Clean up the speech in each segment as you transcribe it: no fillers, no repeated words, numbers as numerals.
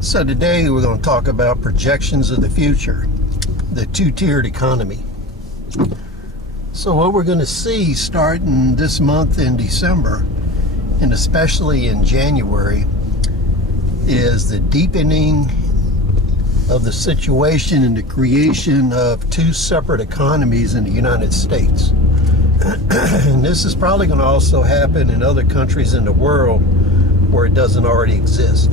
So today we're going to talk about projections of the future, the two-tiered economy. So what we're going to see starting this month in December, and especially in January, is the deepening of the situation and the creation of two separate economies in the United States. And this is probably going to also happen in other countries in the world where it doesn't already exist.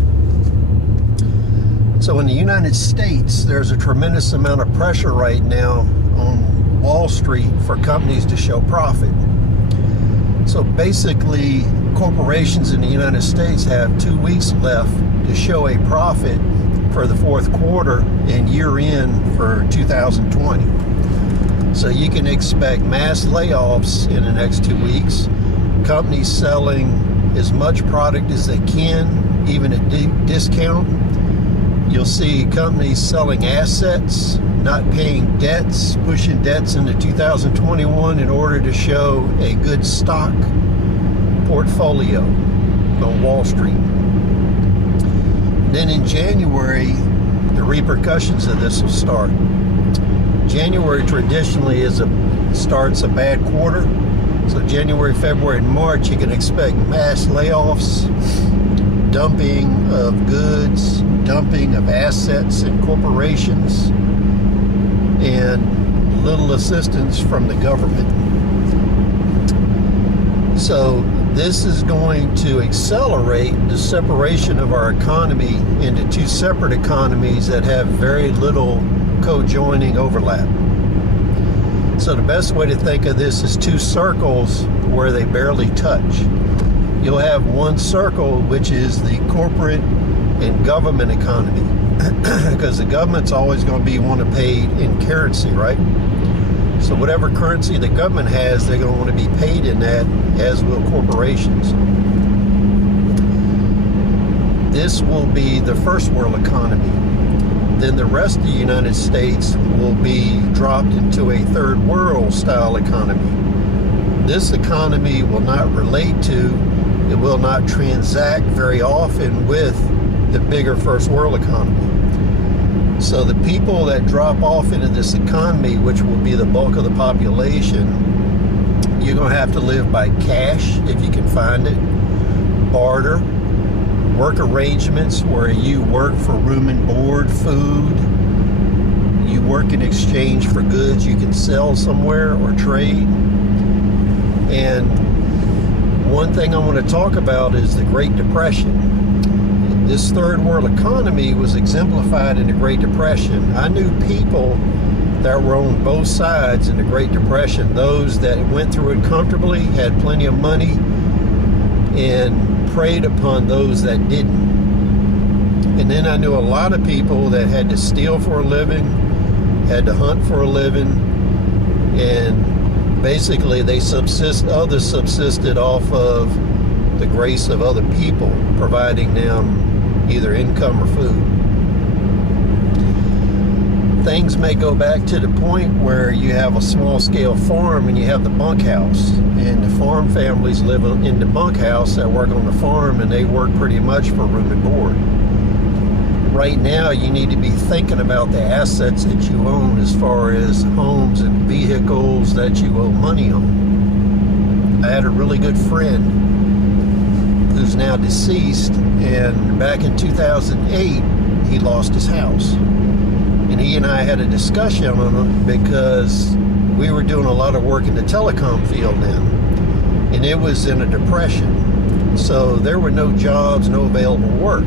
So in the United States, there's a tremendous amount of pressure right now on Wall Street for companies to show profit. So basically, corporations in the United States have 2 weeks left to show a profit for the fourth quarter and year end for 2020. So you can expect mass layoffs in the next 2 weeks, companies selling as much product as they can, even at deep discount. You'll see companies selling assets, not paying debts, pushing debts into 2021 in order to show a good stock portfolio on Wall Street. Then in January, the repercussions of this will start. January traditionally starts a bad quarter. So January, February, and March, you can expect mass layoffs, dumping of goods, dumping of assets and corporations, and little assistance from the government. So this is going to accelerate the separation of our economy into two separate economies that have very little co-joining overlap. So the best way to think of this is two circles where they barely touch. You'll have one circle, which is the corporate and government economy, because the government's always going to be want to pay in currency, right? So whatever currency the government has, they're going to want to be paid in that, as will corporations. This will be the first world economy. Then the rest of the United States will be dropped into a third world style economy. This economy will not relate to, it will not transact very often with the bigger first world economy. So the people that drop off into this economy, which will be the bulk of the population, you're going to have to live by cash if you can find it, barter, work arrangements where you work for room and board, food, you work in exchange for goods you can sell somewhere or trade. And one thing I want to talk about is the Great Depression. This third world economy was exemplified in the Great Depression. I knew people that were on both sides in the Great Depression, those that went through it comfortably, had plenty of money, and preyed upon those that didn't. And then I knew a lot of people that had to steal for a living, had to hunt for a living, and basically others subsisted off of the grace of other people, providing them either income or food. Things may go back to the point where you have a small scale farm and you have the bunkhouse, and the farm families live in the bunkhouse that work on the farm, and they work pretty much for room and board. Right now you need to be thinking about the assets that you own as far as homes and vehicles that you owe money on. I had a really good friend who's now deceased, and back in 2008 he lost his house, and he and I had a discussion on it because we were doing a lot of work in the telecom field then, and it was in a depression, so there were no jobs, no available work.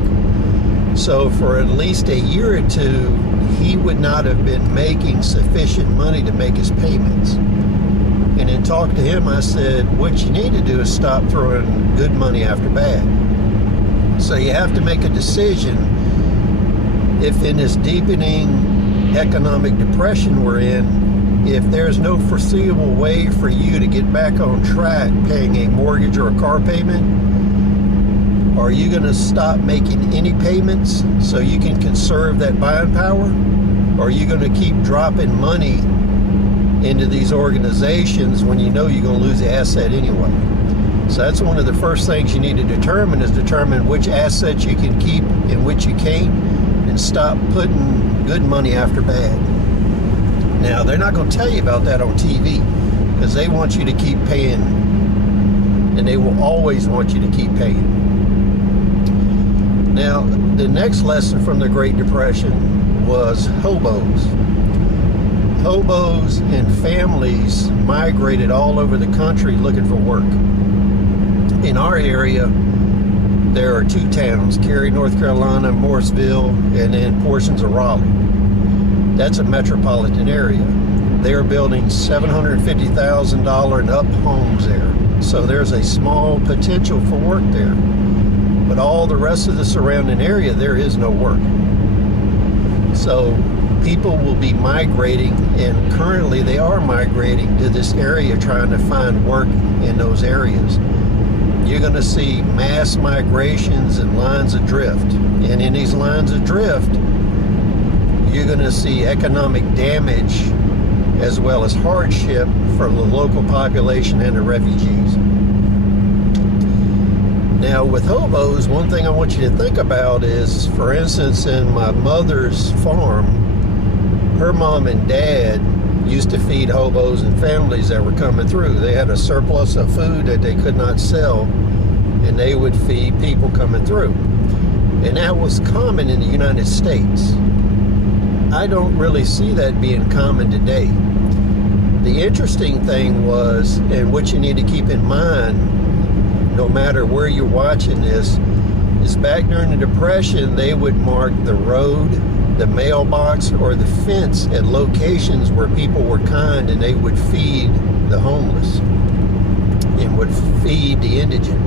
So for at least a year or two he would not have been making sufficient money to make his payments. And in talking to him, I said, what you need to do is stop throwing good money after bad. So you have to make a decision if in this deepening economic depression we're in, if there's no foreseeable way for you to get back on track paying a mortgage or a car payment, are you going to stop making any payments so you can conserve that buying power? Or are you going to keep dropping money into these organizations when you know you're going to lose the asset anyway? So that's one of the first things you need to determine which assets you can keep and which you can't, and stop putting good money after bad. Now, they're not going to tell you about that on TV because they want you to keep paying, and they will always want you to keep paying. Now, the next lesson from the Great Depression was hobos. Hobos and families migrated all over the country looking for work. In our area, there are two towns, Cary, North Carolina, Morrisville, and then portions of Raleigh. That's a metropolitan area. They're building $750,000 and up homes there. So there's a small potential for work there. But all the rest of the surrounding area, there is no work. So people will be migrating, and currently they are migrating to this area trying to find work in those areas. You're going to see mass migrations and lines of drift. And in these lines of drift, you're going to see economic damage as well as hardship for the local population and the refugees. Now, with hobos, one thing I want you to think about is, for instance, in my mother's farm, her mom and dad used to feed hobos and families that were coming through. They had a surplus of food that they could not sell, and they would feed people coming through. And that was common in the United States. I don't really see that being common today. The interesting thing was, and what you need to keep in mind, no matter where you're watching this, is back during the Depression, they would mark the road, the mailbox, or the fence at locations where people were kind, and they would feed the homeless and would feed the indigent.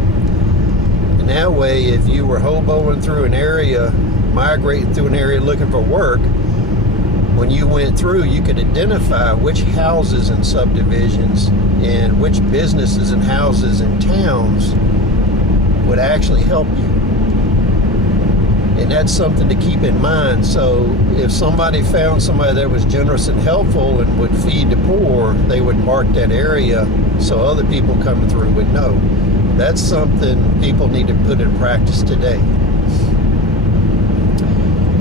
And that way, if you were hoboing through an area, migrating through an area looking for work, when you went through, you could identify which houses and subdivisions and which businesses and houses and towns would actually help you. And that's something to keep in mind. So if somebody found somebody that was generous and helpful and would feed the poor, they would mark that area so other people coming through would know. That's something people need to put in practice today.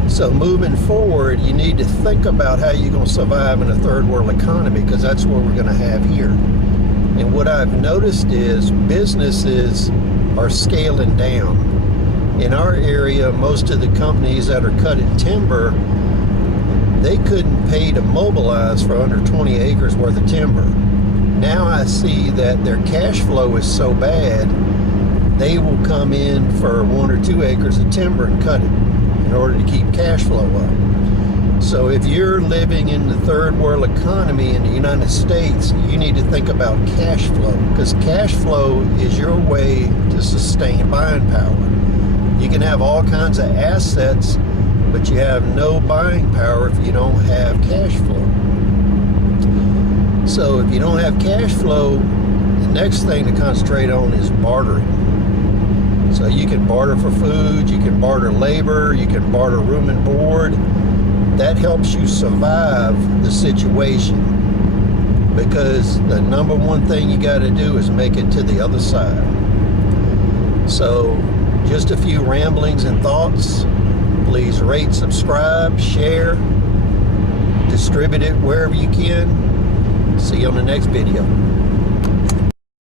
So moving forward, you need to think about how you're going to survive in a third world economy, because that's what we're going to have here. And what I've noticed is businesses are scaling down. In our area, most of the companies that are cutting timber, they couldn't pay to mobilize for under 20 acres worth of timber. Now I see that their cash flow is so bad, they will come in for 1 or 2 acres of timber and cut it in order to keep cash flow up. So if you're living in the third world economy in the United States, you need to think about cash flow, because cash flow is your way to sustain buying power. You can have all kinds of assets, but you have no buying power if you don't have cash flow. So if you don't have cash flow, the next thing to concentrate on is bartering. So you can barter for food, you can barter labor, you can barter room and board. That helps you survive the situation, because the number one thing you got to do is make it to the other side. So just a few ramblings and thoughts. Please rate, subscribe, share, distribute it wherever you can. See you on the next video.